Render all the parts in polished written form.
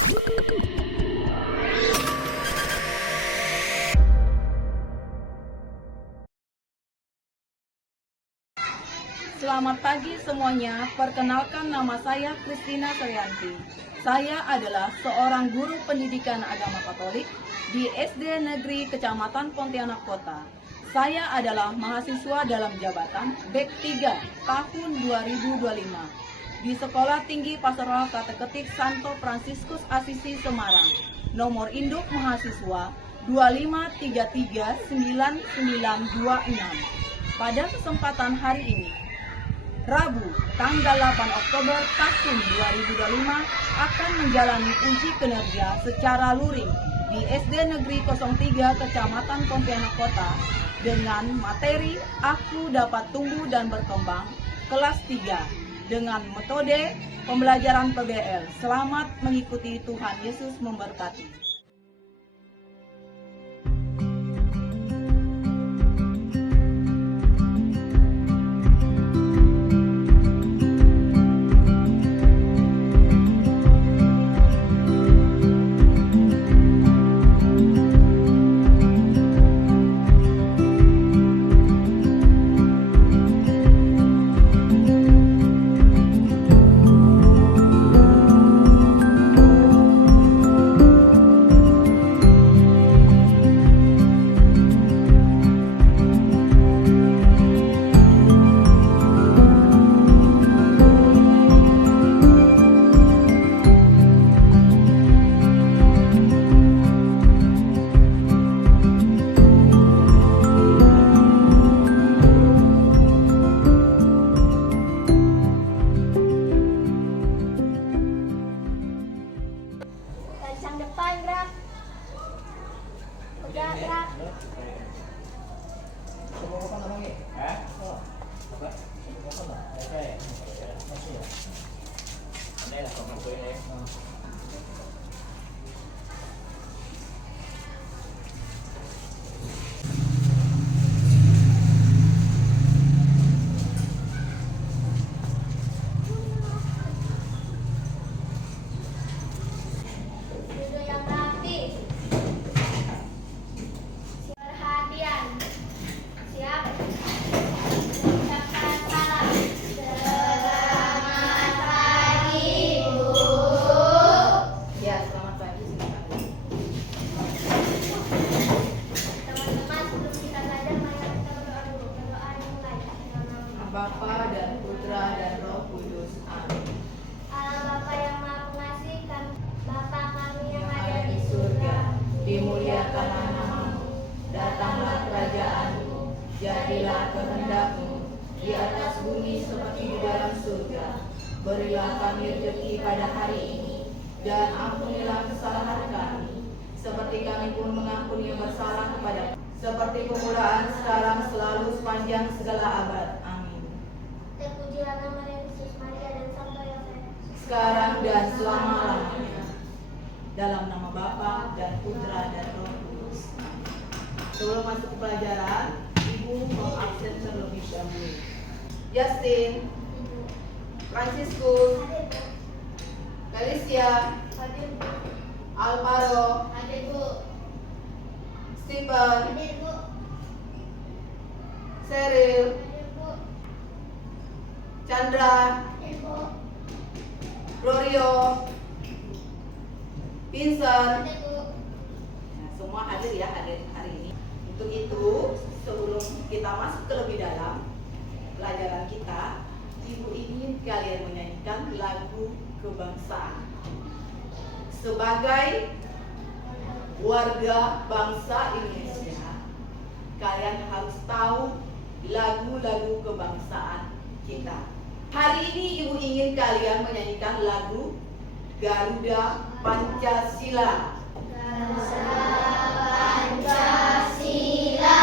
Selamat pagi semuanya, perkenalkan nama saya Kristina Suryanti. Saya adalah seorang guru pendidikan agama Katolik di SD Negeri Kecamatan Pontianak Kota. Saya adalah mahasiswa dalam jabatan BEK 3 tahun 2025 di Sekolah Tinggi Pastoral Kateketik Santo Fransiskus Asisi Semarang. Nomor induk mahasiswa 25339926. Pada kesempatan hari ini, Rabu, tanggal 8 Oktober tahun 2025 akan menjalani uji kinerja secara luring di SD Negeri 03 Kecamatan Pontianak Kota dengan materi Aku Dapat Tumbuh dan Berkembang kelas 3 dengan metode pembelajaran PBL. Selamat mengikuti, Tuhan Yesus memberkati. Bapa dan Putra dan Roh Kudus. Amin. Allah Bapa yang Maha Pengasih, Bapa kami yang ada di surga, dimuliakanlah namamu, datanglah kerajaanmu, jadilah kehendak-Mu di atas bumi seperti di dalam surga. Berilah kami rezeki pada hari ini, dan ampunilah kesalahan kami, seperti kami pun mengampuni yang bersalah kepada kami. Seperti permulaan, sekarang, selalu, sepanjang segala abad. Terpujilah nama Yesus, Maria dan Santo Yosef, sekarang dan selama-lamanya. Dalam nama Bapa dan Putra dan Roh Kudus. Sebelum masuk ke pelajaran, Ibu mau absen terlebih dahulu. Justin, Franciscus, Felicia, Alvaro, Stephen, Cheryl, Chandra, Glorio, Vincent. Nah, semua hadir ya hari ini. Untuk itu, sebelum kita masuk ke lebih dalam pelajaran kita, Ibu ingin kalian menyanyikan lagu kebangsaan. Sebagai warga bangsa Indonesia, kalian harus tahu lagu-lagu kebangsaan kita. Hari ini Ibu ingin kalian menyanyikan lagu Garuda Pancasila. Pancasila,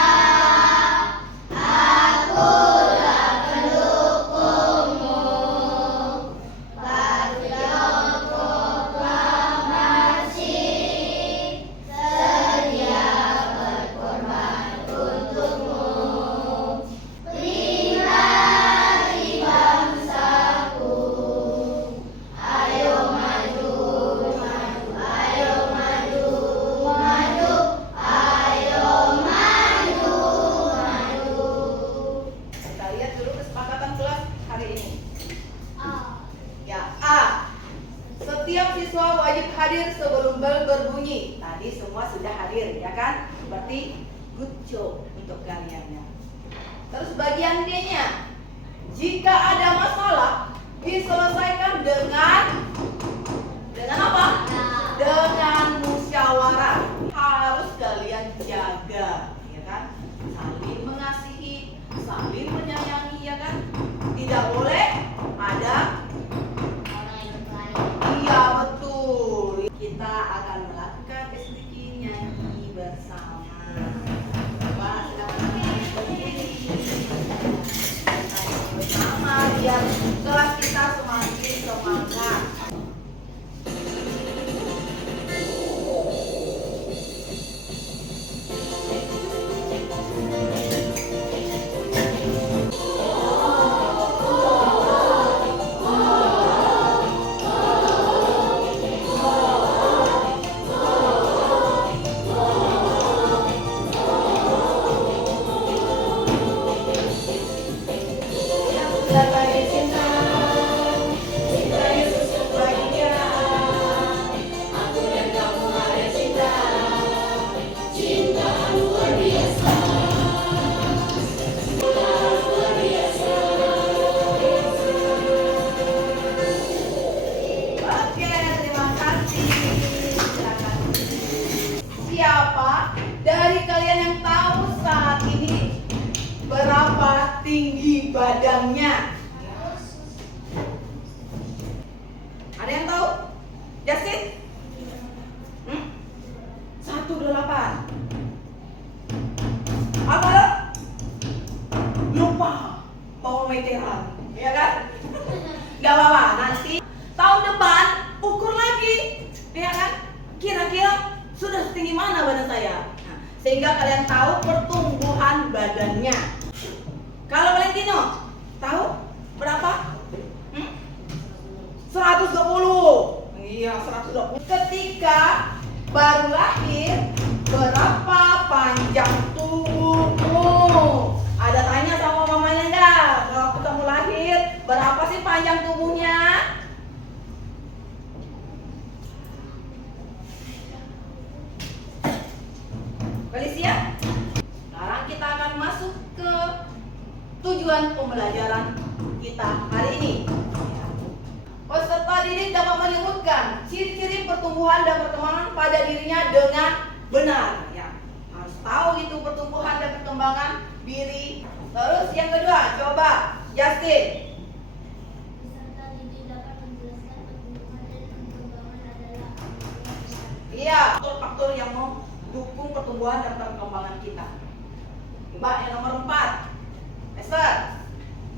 akulah pendukungmu. Patriot proklamasi, sedia berkorban untukmu. Lindungi bangsaku, ayo maju, maju, Setiap siswa wajib hadir sebelum bel berbunyi. Tadi semua sudah hadir, ya kan? Berarti good job untuk kalian ya. Terus bagian D-nya, jika ada masalah diselesaikan dengan apa? Dengan musyawarah. Harus kalian jaga, ya kan? Saling mengasihi, saling menyayangi, ya kan? Tidak boleh ada Orang yang berkelahi. iya betul. Kita akan melakukan sedikit nyanyi bersama. Coba silakan berdiri. Kita nyanyi bersama biar kelas kita semakin semangat. Berbagi cinta, cinta Yesus kebahagiaan. Aku dan kamu ada cinta, cinta luar biasa, luar biasa. Oke, terima kasih. Silakan. Siapa dari kalian yang tahu saat ini berapa tinggi badannya? Ada yang tahu? Justin? 128. Apa? Lupa. Paul meteran, ya kan? Gak apa-apa, nanti tahun depan ukur lagi, ya kan? Kira-kira sudah setinggi mana badan saya? Nah, sehingga kalian tahu pertumbuhan badannya. Kalau Valentino tahu berapa? 120. Iya, 120. Ketika baru lahir, berapa panjang tubuhmu? Ada tanya sama mamanya enggak? Waktu kamu lahir, berapa sih panjang tubuhnya? Felicia? Sekarang kita akan masuk ke tujuan pembelajaran kita hari ini. Peserta didik dapat menyebutkan ciri-ciri pertumbuhan dan perkembangan pada dirinya dengan benar. Ya, harus tahu itu pertumbuhan dan perkembangan diri. Terus yang kedua, coba Justin. Peserta didik dapat menjelaskan pertumbuhan dan perkembangan adalah Iya, faktor-faktor yang mendukung pertumbuhan dan perkembangan kita. Mbak yang nomor 4, Esther.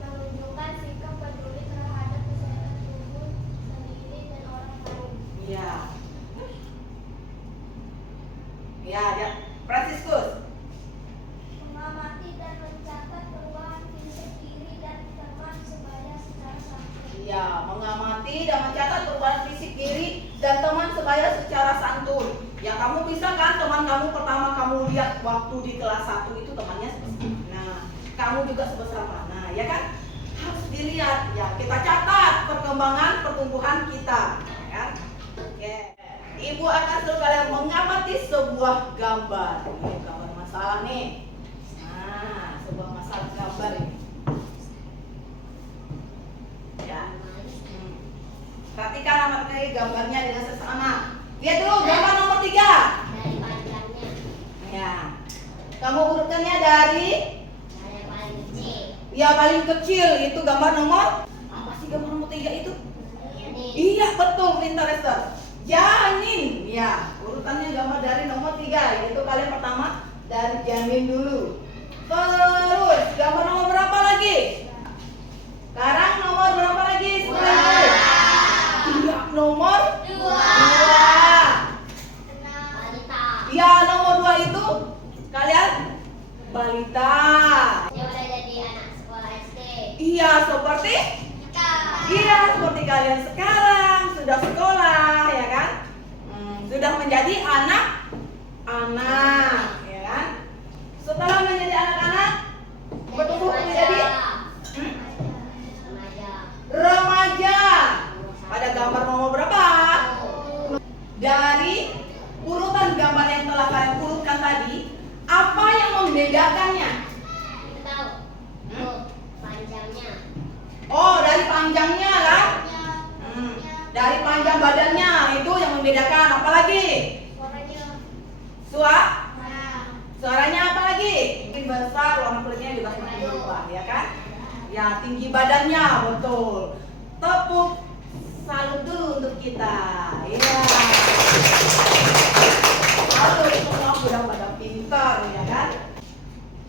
menunjukkan sikap peduli terhadap kesehatan tubuh sendiri dan orang lain. Iya. Iya, ya. Franciscus. Mengamati dan mencatat perubahan fisik diri dan teman sebaya secara santun. Iya, mengamati dan mencatat perubahan fisik diri dan teman sebaya secara santun. Ya, kamu bisa kan teman kamu pertama kamu lihat waktu di kelas 1 itu temannya sebesar mana? Kamu juga sebesar mana, ya kan? Harus dilihat ya, kita catat perkembangan pertumbuhan kita, ya kan? Oke. Ibu akan suruh kalian mengamati sebuah gambar. Ini gambar masalah nih. Nah, sebuah masalah gambar ini. Ya. Perhatikan amat gambarnya dengan seksama. Lihat dulu gambar nomor 3. Dari panjangnya, Ya. Kamu urutkannya dari dari paling kecil. ya paling kecil itu gambar nomor apa sih gambar nomor 3 itu? Ini Iya betul, Pinterester. Janin. Ya, urutannya gambar dari nomor 3 yaitu kalian pertama dari janin dulu. Terus gambar nomor berapa lagi? Sekarang nomor berapa lagi setelah itu? Iya, nomor 2. balita. Ya, nomor 2 itu kalian balita. Dia udah jadi anak sekolah SD. Iya, seperti Kita. iya seperti kalian sekarang sudah sekolah, ya kan? Sudah menjadi anak-anak, ya kan? Setelah menjadi anak-anak, bertumbuh menjadi remaja. remaja. Pada gambar nomor berapa? Dari urutan gambar yang telah kalian urutkan tadi, apa yang membedakannya? Tahu. Tuh, panjangnya. Oh, dari panjangnya kan? Dari panjang badannya itu yang membedakan. Apalagi? Suaranya. Suaranya apa lagi? Mungkin besar, warna kulitnya juga semakin berubah, ya kan? Ya, tinggi badannya, betul. Tepuk salut dulu untuk kita. Ya. Salut, semua sudah pada pintar, ya kan?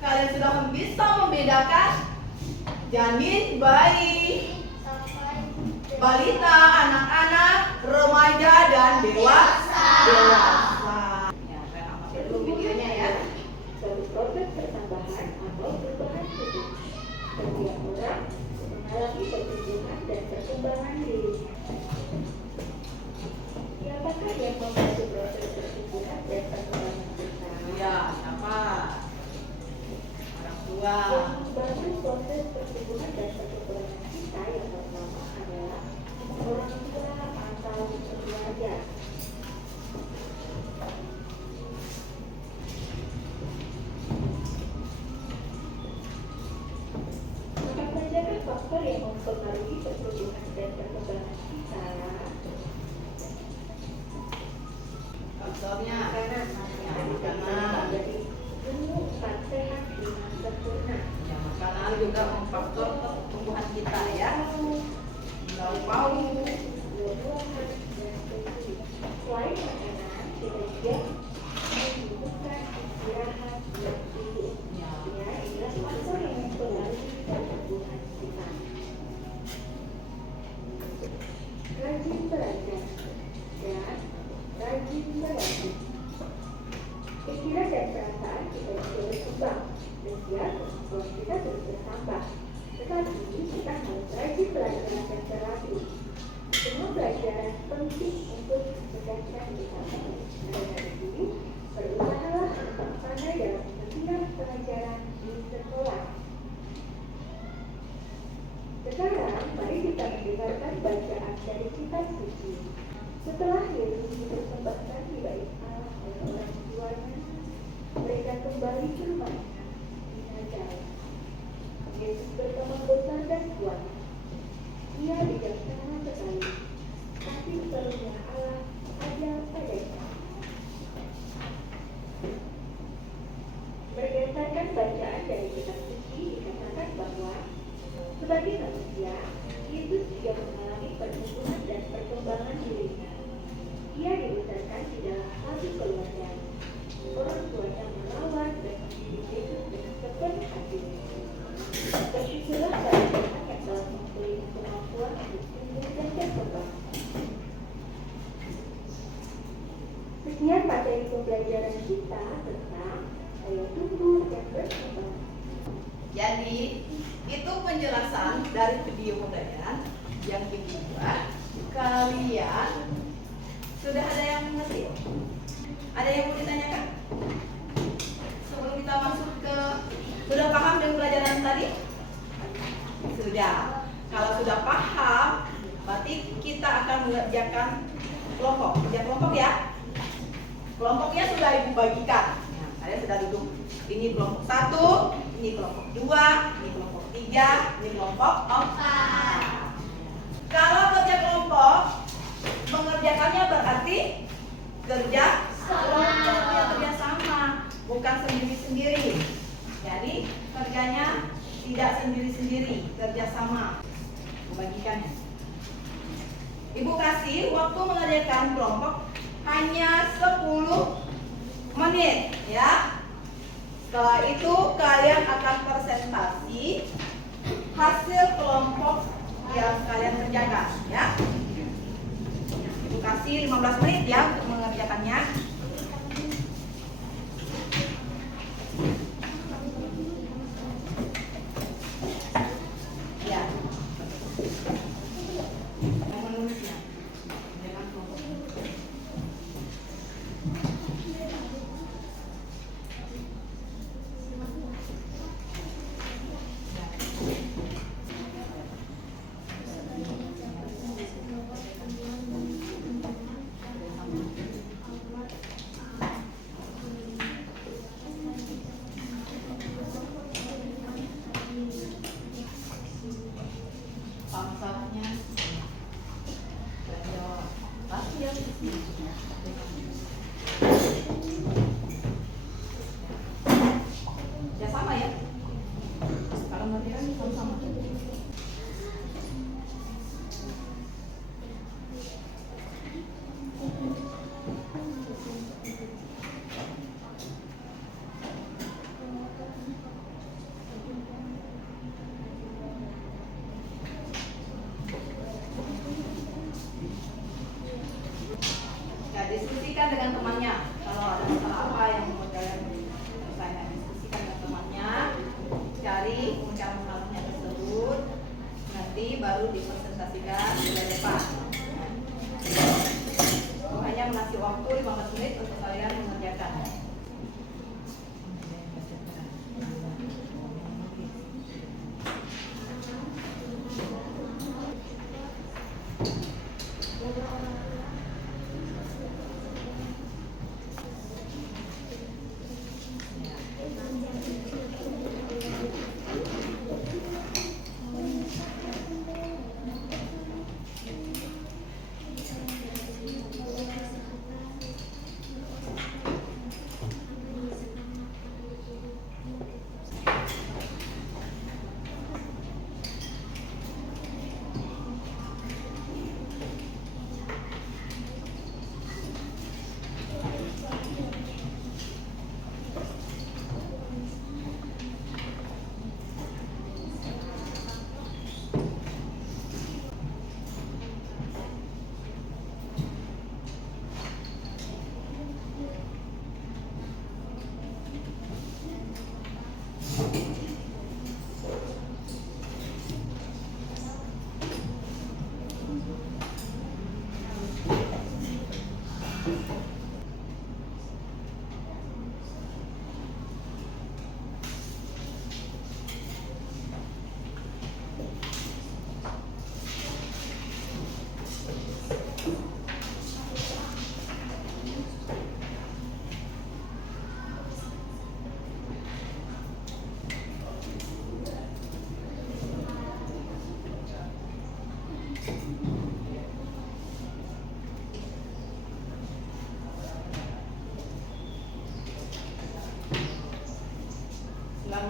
Kalian sudah bisa membedakan janin, bayi, balita, anak-anak, remaja, dan dewasa. Ya, saya amati dulu videonya ya. Suatu proses pertambahan atau perubahan tubuh. Setiap orang mengalami pertumbuhan dan perkembangan dirinya. Siapakah yang membantu proses pertumbuhan dan perkembangan kita? Ya, siapa? Orang tua. Yang membantu proses pertumbuhan dan perkembangan kita yang pertama adalah orang tua atau keluarga. Apa saja faktor yang mempengaruhi pertumbuhan dan perkembangan kita? Faktornya. Makanan, Ya, makanan. jadi gemuk, sehat, dengan sempurna. Ya, makanan juga memfaktor pertumbuhan kita ya. Bau. Buah-buahan dan susu. Selain makanan, kita juga membutuhkan istirahat yang cukup. Ya. Ya, inilah faktor yang mempengaruhi pertumbuhan kita. Rajin belajar dan rajin berlatih. Pikiran dan perasaan kita juga berkembang, sehingga kemampuan kita terus bertambah. Tetapi kita harus rajin belajar dan berlatih. Semua pelajaran penting untuk meningkatkan kita. Maka dari itu, berusahalah untuk pandai dalam setiap pelajaran di sekolah. Sekarang, mari kita mendengarkan bacaan dari kitab suci. Setelah Yesus dipersembahkan di bait Allah oleh orang tuanya, mereka kembali ke rumahnya di Nazaret. Yesus bertemu besar dan kuat. Ia bijaksana sekali, tapi karunia Allah ada padanya. Berdasarkan bacaan dari kitab suci dikatakan bahwa sebagai manusia, Yesus juga mengalami pertumbuhan dan perkembangan dirinya. Ia dibesarkan di dalam satu keluarga. Orang tuanya merawat dan mendidik Yesus dengan sepenuh hatinya. Bersyukurlah pada Tuhan yang telah memberi kemampuan untuk tumbuh dan berkembang. Sekian materi pembelajaran kita tentang daya tumbuh dan berkembang. Jadi, itu penjelasan dari video kalian yang dibuat. Kalian sudah ada yang mengerti? Ada yang mau ditanyakan? Sebelum kita masuk ke, sudah paham dengan pelajaran tadi? Sudah. Kalau sudah paham, berarti kita akan mengerjakan kelompok. Kerja kelompok ya. Kelompoknya sudah ibu bagikan. Nah, kalian sudah duduk. Ini kelompok 1, ini kelompok 2, ini kelompok 3, ini kelompok 4. Kalau kerja kelompok, mengerjakannya berarti kerja kelompoknya kerja sama, bukan sendiri-sendiri. Jadi kerjanya tidak sendiri-sendiri, kerja sama. Membagikannya. Ibu kasih waktu mengerjakan kelompok hanya 10 menit ya. Setelah itu kalian akan presentasi hasil kelompok yang kalian kerjakan ya. Ibu kasih 15 menit ya untuk mengerjakannya. Ya. Yang menulisnya. Jangan kelompok. Ya sama ya. Kalau nanti kan sama-sama. Ya, diskusikan dengan temannya. Kalau ada masalah apa yang mau kalian selesaikan, diskusikan dengan temannya, cari cara mengatasinya tersebut, nanti baru dipresentasikan di depan. Hanya mengasih waktu 15 menit untuk kalian mengerjakan.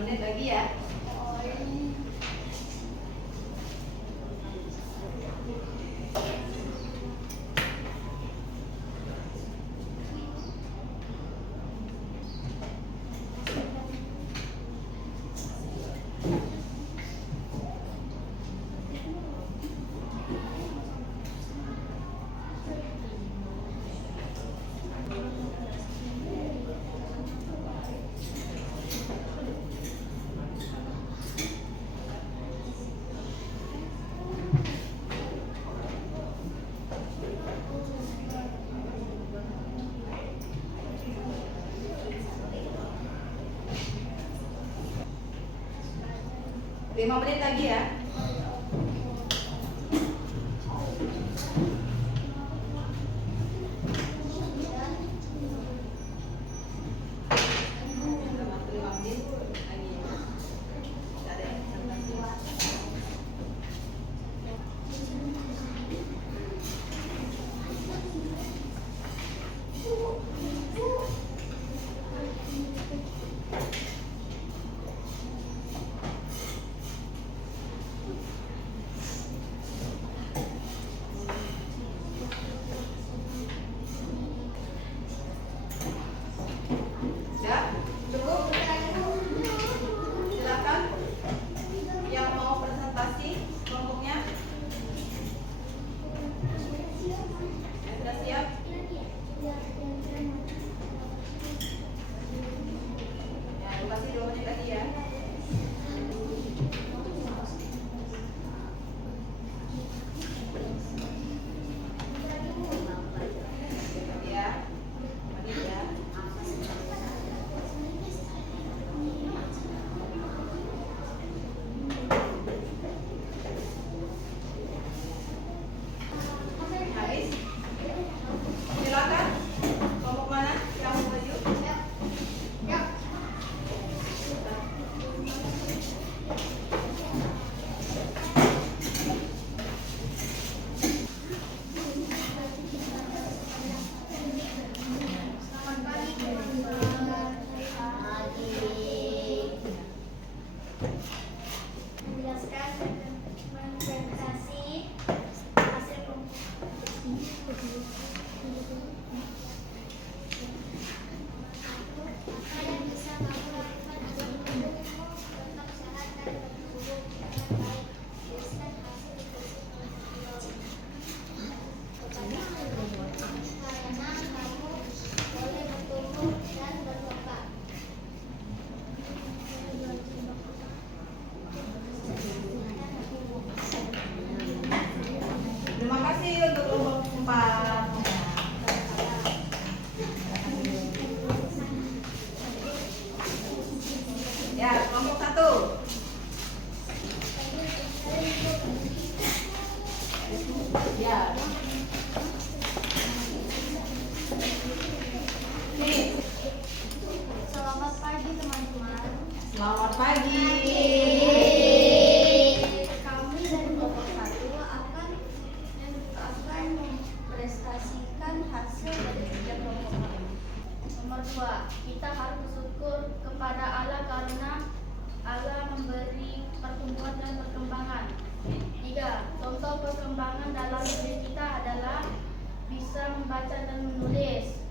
Menit lagi ya. Lima menit lagi ya. Selamat pagi teman-teman. Selamat pagi. Kami dari kelompok 1 akan mempresentasikan hasil dari kerja kelompok kami. Nomor 2, kita harus bersyukur kepada Allah karena Allah memberi pertumbuhan dan perkembangan. 3, contoh perkembangan dalam diri kita adalah bisa membaca dan menulis.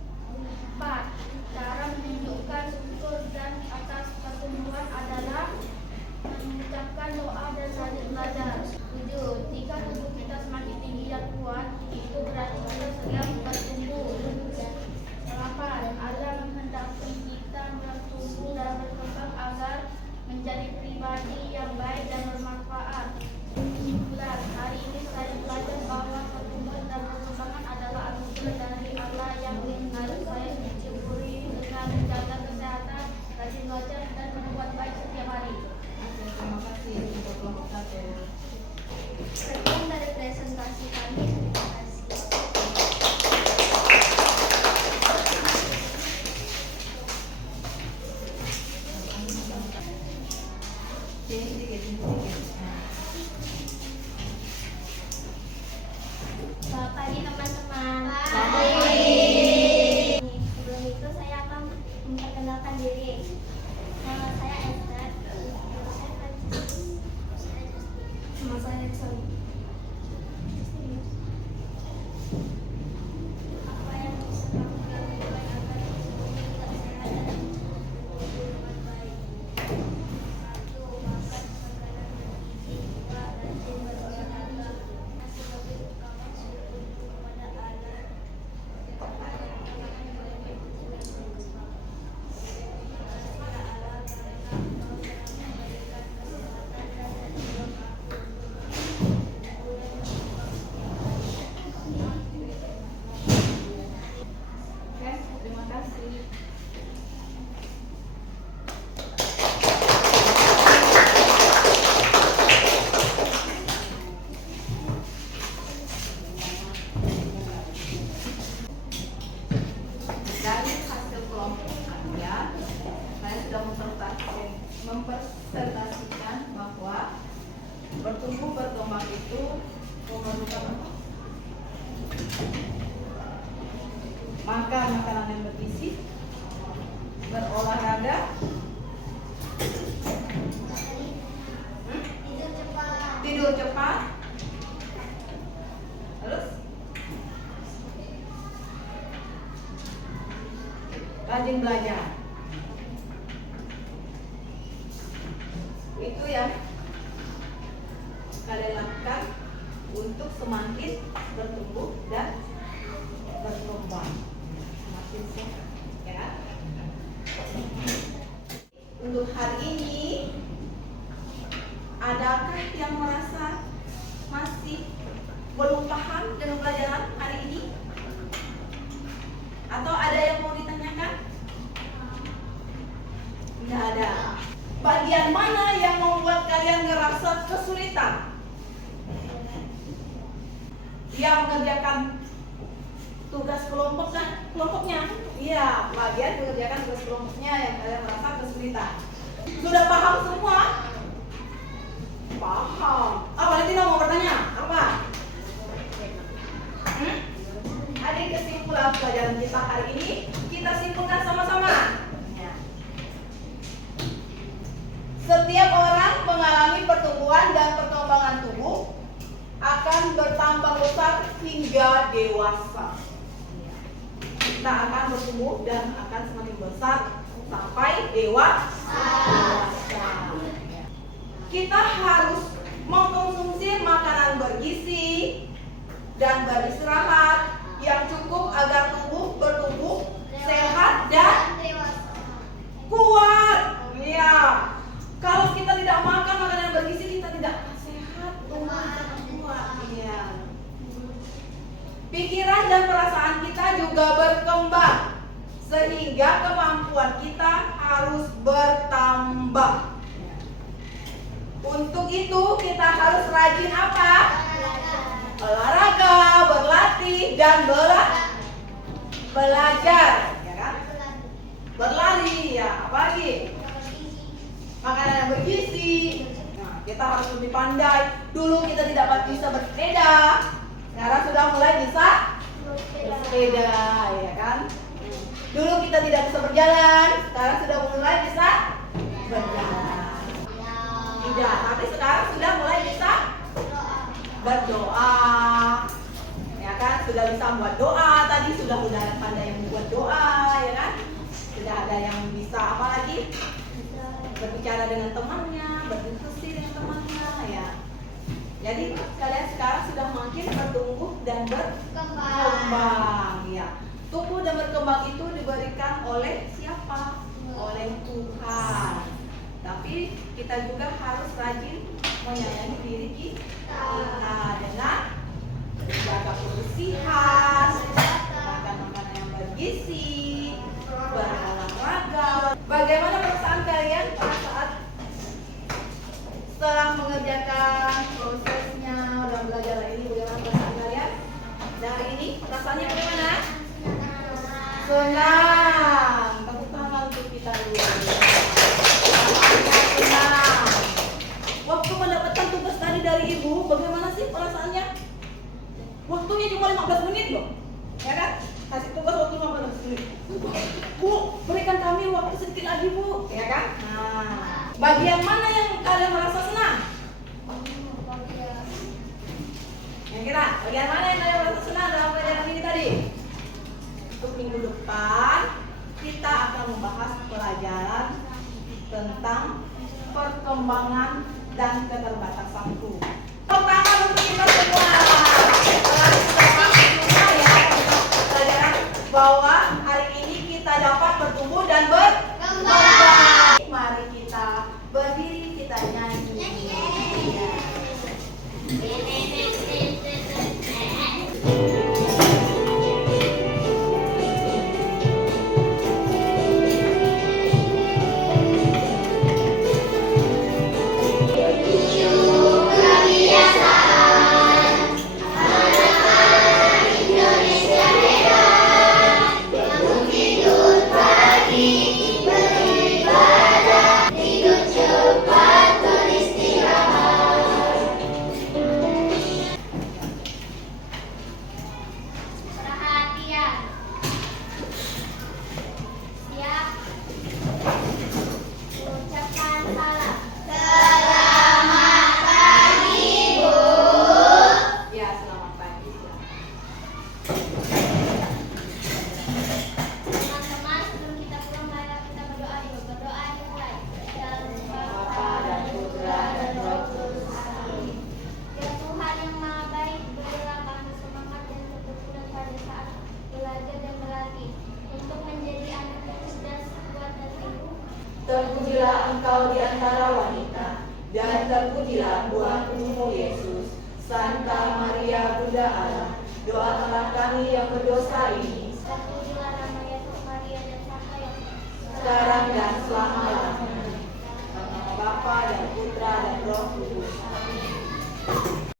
4, cara menunjukkan syukur dan atas pertumbuhan adalah mengucapkan doa dan saling belajar. 7, jika tubuh kita semakin tinggi dan kuat, itu berarti kita sedang bertumbuh. 8, Allah menghendaki kita bertumbuh dan berkembang agar menjadi pribadi yang baik dan bermanfaat. 9, hari ini saya belajar bahwa pertumbuhan dan perkembangan adalah anugerah dari Allah yang harus saya syukuri dengan menjaga kesehatan, rajin belajar dan berbuat baik setiap hari. Oke, terima kasih untuk kelompok 1. Sekian dari presentasi kami. Terima kasih. Selamat pagi teman-teman. Selamat pagi. Sebelum itu saya akan memperkenalkan diri. Nama saya Esther. Nama saya Sally. Apa yang bisa kamu lakukan agar tubuh tetap sehat dan bertumbuh dengan baik? 1. Makan makanan bergizi. 2. Rajin berolahraga. Sebagai utama syukur kepada Allah. Oke, terima kasih. Dari hasil kelompok kalian, saya sudah mempresentasikan bahwa bertumbuh berkembang itu memerlukan apa? Makan makanan yang bergizi, berolahraga, Tidur cepat. tidur cepat, terus rajin belajar. Itu yang kalian lakukan untuk semakin bertumbuh dan berkembang, semakin sehat, ya kan? Untuk hari ini, adakah yang merasa masih belum paham dengan pelajaran hari ini? Atau ada yang mau ditanyakan? Tidak ada. Bagian mana yang membuat kalian ngerasa kesulitan? Yang mengerjakan tugas kelompoknya? Iya, bagian mengerjakan tugas kelompoknya yang kalian merasa kesulitan. Sudah paham semua? Paham. Valentina mau bertanya apa? Ada kesimpulan pelajaran kita hari ini, kita simpulkan sama-sama. Setiap orang mengalami pertumbuhan dan perkembangan tubuh akan bertambah besar hingga dewasa. Kita akan bertumbuh dan akan semakin besar sampai dewasa. Kita harus mengkonsumsi makanan bergizi dan beristirahat yang cukup agar tubuh bertumbuh sehat dan kuat. Ya, kalau kita tidak makan makanan bergizi, kita tidak sehat, tubuh kita kuat. Iya. Pikiran dan perasaan kita juga berkembang, sehingga kemampuan kita harus bertambah. Untuk itu kita harus rajin apa? Olahraga, berlatih, dan Belajar, ya kan? Berlari, ya. Apa lagi? Makanan yang bergizi. Nah, kita harus lebih pandai. Dulu kita tidak bisa bersepeda. Sekarang sudah mulai bisa bersepeda, ya kan? Dulu kita tidak bisa berjalan. Sekarang sudah mulai bisa berjalan. Tidak, tapi sekarang sudah mulai bisa berdoa. Ya kan? Sudah bisa membuat doa. Tadi sudah pandai yang membuat doa, ya kan? Sudah ada yang bisa apa lagi? Berbicara dengan temannya, berdiskusi dengan temannya, ya. Jadi kalian sekarang sudah makin bertumbuh dan berkembang, ya. Tumbuh dan berkembang itu diberikan oleh siapa? Oleh Tuhan. Tapi kita juga harus rajin menyayangi diri kita dengan menjaga kebersihan, makan makanan yang bergizi, berolahraga. Bagaimana perasaan kalian pada saat setelah mengerjakan prosesnya dan belajar ini? Bagaimana perasaan kalian? Nah, ini rasanya bagaimana? Senang. Tepuk tangan untuk kita dulu. Senang. Waktu mendapatkan tugas tadi dari ibu, bagaimana sih perasaannya? Waktunya cuma 15 menit loh, ya kan? Kasih tugas waktu 15 menit. Bu, berikan kami waktu sedikit lagi, Bu, ya kan? Nah, bagian mana yang kalian merasa senang? Yang kira, bagian mana yang kalian merasa senang dalam pelajaran ini tadi? Untuk minggu depan kita akan membahas pelajaran tentang perkembangan dan keterbatasanku. Tepuk tangan untuk kita semua. Pelajaran bahwa hari ini kita dapat bertumbuh dan berkembang. Mari kita berdiri, kita nyanyi. Terpujilah engkau di antara wanita, dan terpujilah buah tubuhmu Yesus. Santa Maria Bunda Allah, doakanlah kami yang berdosa ini, Terpujilah nama Yesus, Maria dan Santa yang sekarang dan selama-lamanya. Nama Bapa dan Putra dan Roh Kudus.